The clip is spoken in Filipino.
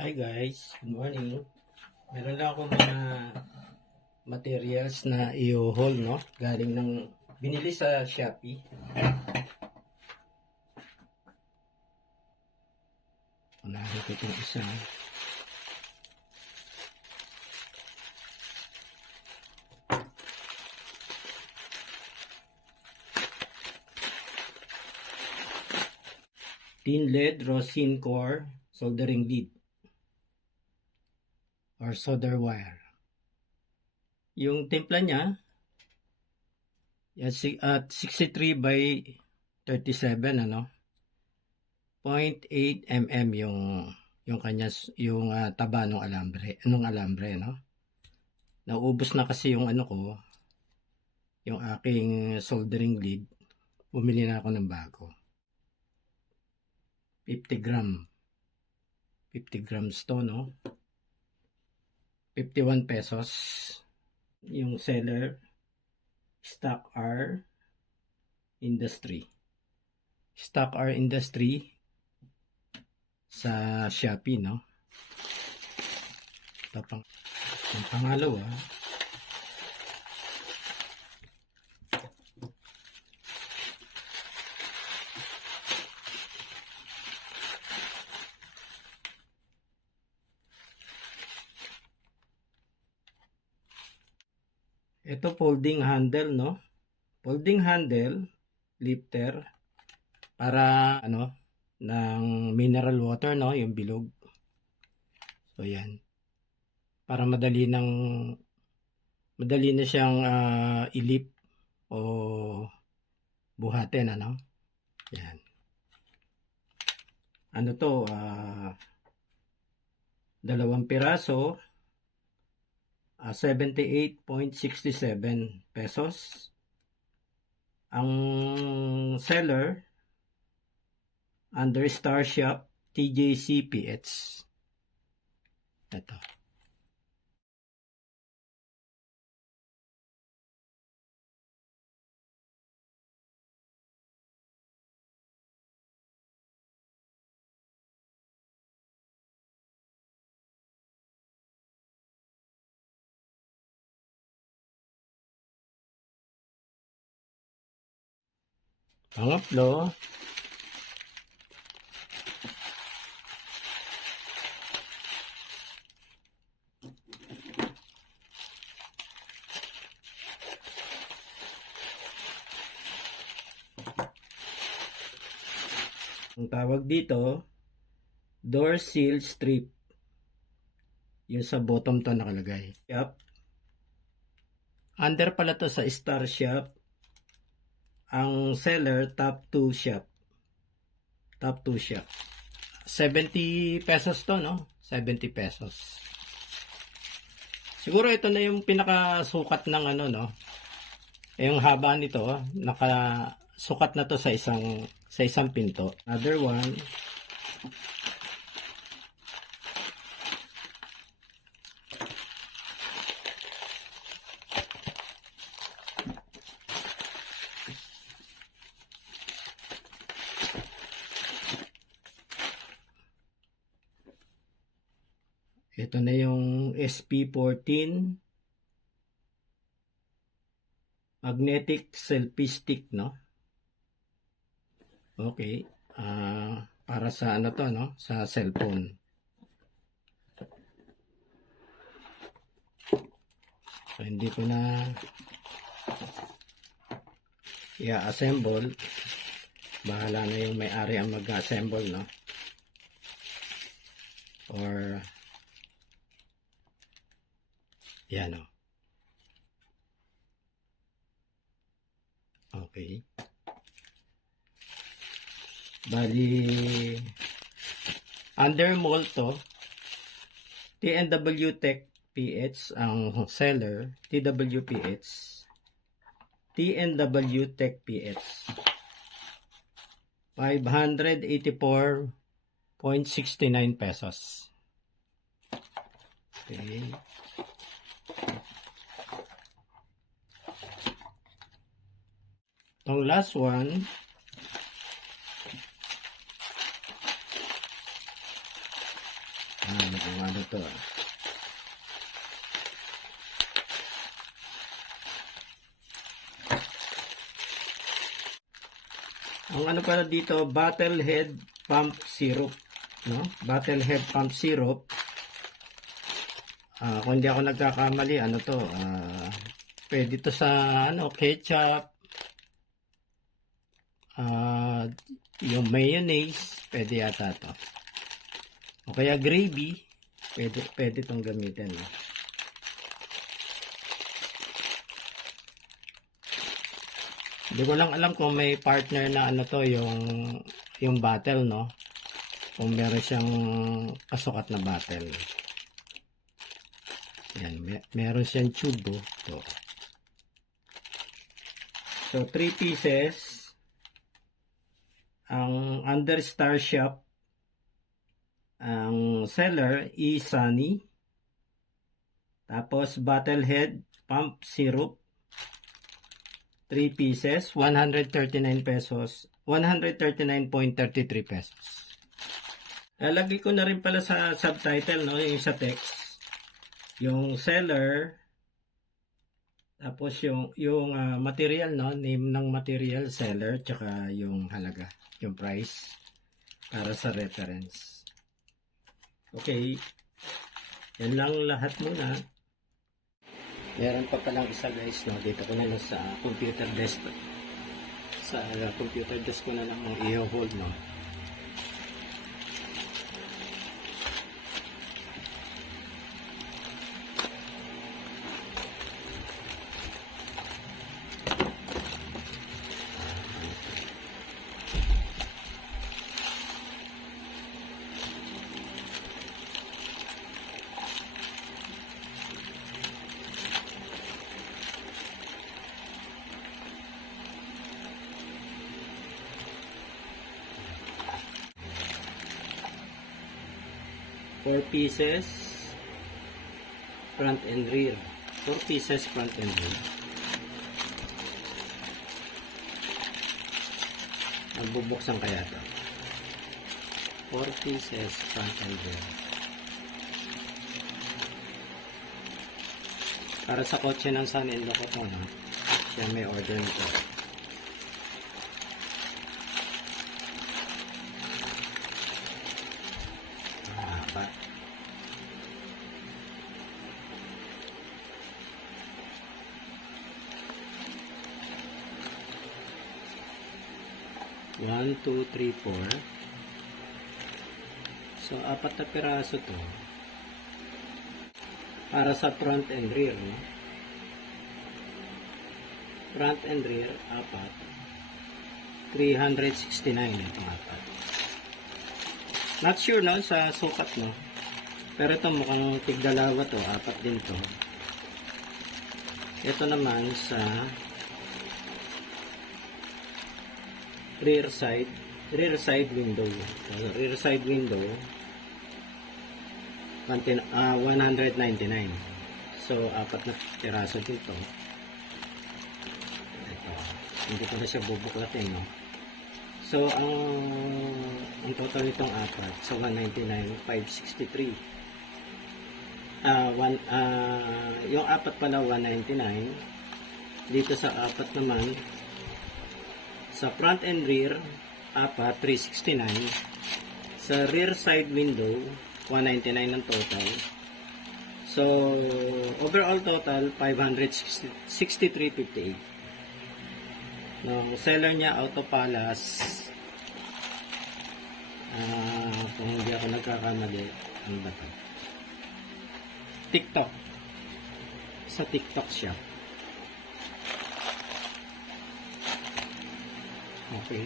Hi guys, good morning. Meron lang akong mga materials na i-haul, no? Galing ng binili sa Shopee. Unahin ko itong isa. Tin lead rosin core soldering lead or solder wire. Yung timpla niya at 63 by 37, ano? 0.8 mm yung kanya taba ng alambre, no? Naubos na kasi yung yung aking soldering lead. Bumili na ako ng bago. 50 grams to, no? 51 pesos. Yung seller, Stock R Industry. Stock R Industry sa Shopee, no? Ito ang pangalawa. Ito folding handle, no? Folding handle lifter para ng mineral water, no, yung bilog. So yan. Para madali na siyang ilip o buhatin, ano? Yan. Ano to? 2 piraso. 78.67 pesos. Ang seller under Star Shop TJC PH. Ito. Pangatlo, ang tawag dito, door seal strip. Yung sa bottom to nakalagay. Shop. Under pala to sa Star Shop. Ang seller, top 2 shop. Top 2 shop. 70 pesos to, no? 70 pesos. Siguro ito na yung pinakasukat ng no? Yung haba nito, nakasukat na to sa isang pinto. Another one. Ito na yung SP14 magnetic selfie stick, no? Okay. Para sa to, no? Sa cellphone. So, hindi ko na i-assemble. Bahala na yung may-ari ang mag-assemble, no? Or yan, o. Okay. Bali, under mold to, TNW Tech PH ang seller, TWPH, TNW Tech PH. 584.69 pesos. Okay. Ang last one, kung ano to. Ang ano pala dito, Battlehead Pump Syrup, no? Battlehead Pump Syrup. Kung hindi ako nagkakamali, ano to, pwede to sa ano, ketchup, yung mayonnaise, pwede yata to. O kaya gravy, pwede tong gamitin. No? Hindi ko lang alam kung may partner na ano to, yung bottle, no? Kung meron siyang kasukat na bottle. Yan, meron siyang tube, oh. To. So, 3 pieces. Ang under Star Shop, ang seller is Sunny. Tapos, Battlehead Pump Syrup. 3 pieces, 139 pesos, 139.33 pesos. Lalagay ko na rin pala sa subtitle, no, yung sa text, yung seller, tapos yung material, no, name ng material, seller, tsaka yung halaga, yung price, para sa reference. Okay, yan lang lahat muna. Meron pa palang isa guys, no? Dito ko na lang sa computer desk. Sa computer desk ko na lang ang i-hold, no? Four pieces front and rear. 4 pieces front and rear. Magbubuksan kaya to. 4 pieces front and rear. Para sa kotse ng son-in-law ko to, no? Siya may order nito. Mahaba. One, two, three, four. So, 4 na piraso to. Para sa front and rear, no? Front and rear, 4. 369 itong 4. Not sure, no, sa sukat, no? Pero ito mukhang tigdalawa to, 4 din to. Ito naman sa rear side window. So, rear side window 199. So 4 na piraso dito. Ito, hindi ko na siya bubuklatin, no? So ang total nitong 4 so 199, 563. Yung 4 pala 199. Dito sa 4 naman, sa front and rear, 4, 369. Sa rear side window, 199 ang total. So, overall total, 563.58. No, seller niya, Auto Palace. Kung hindi ako nagkakamali, ano ba ito? TikTok. Sa TikTok shop. Okay.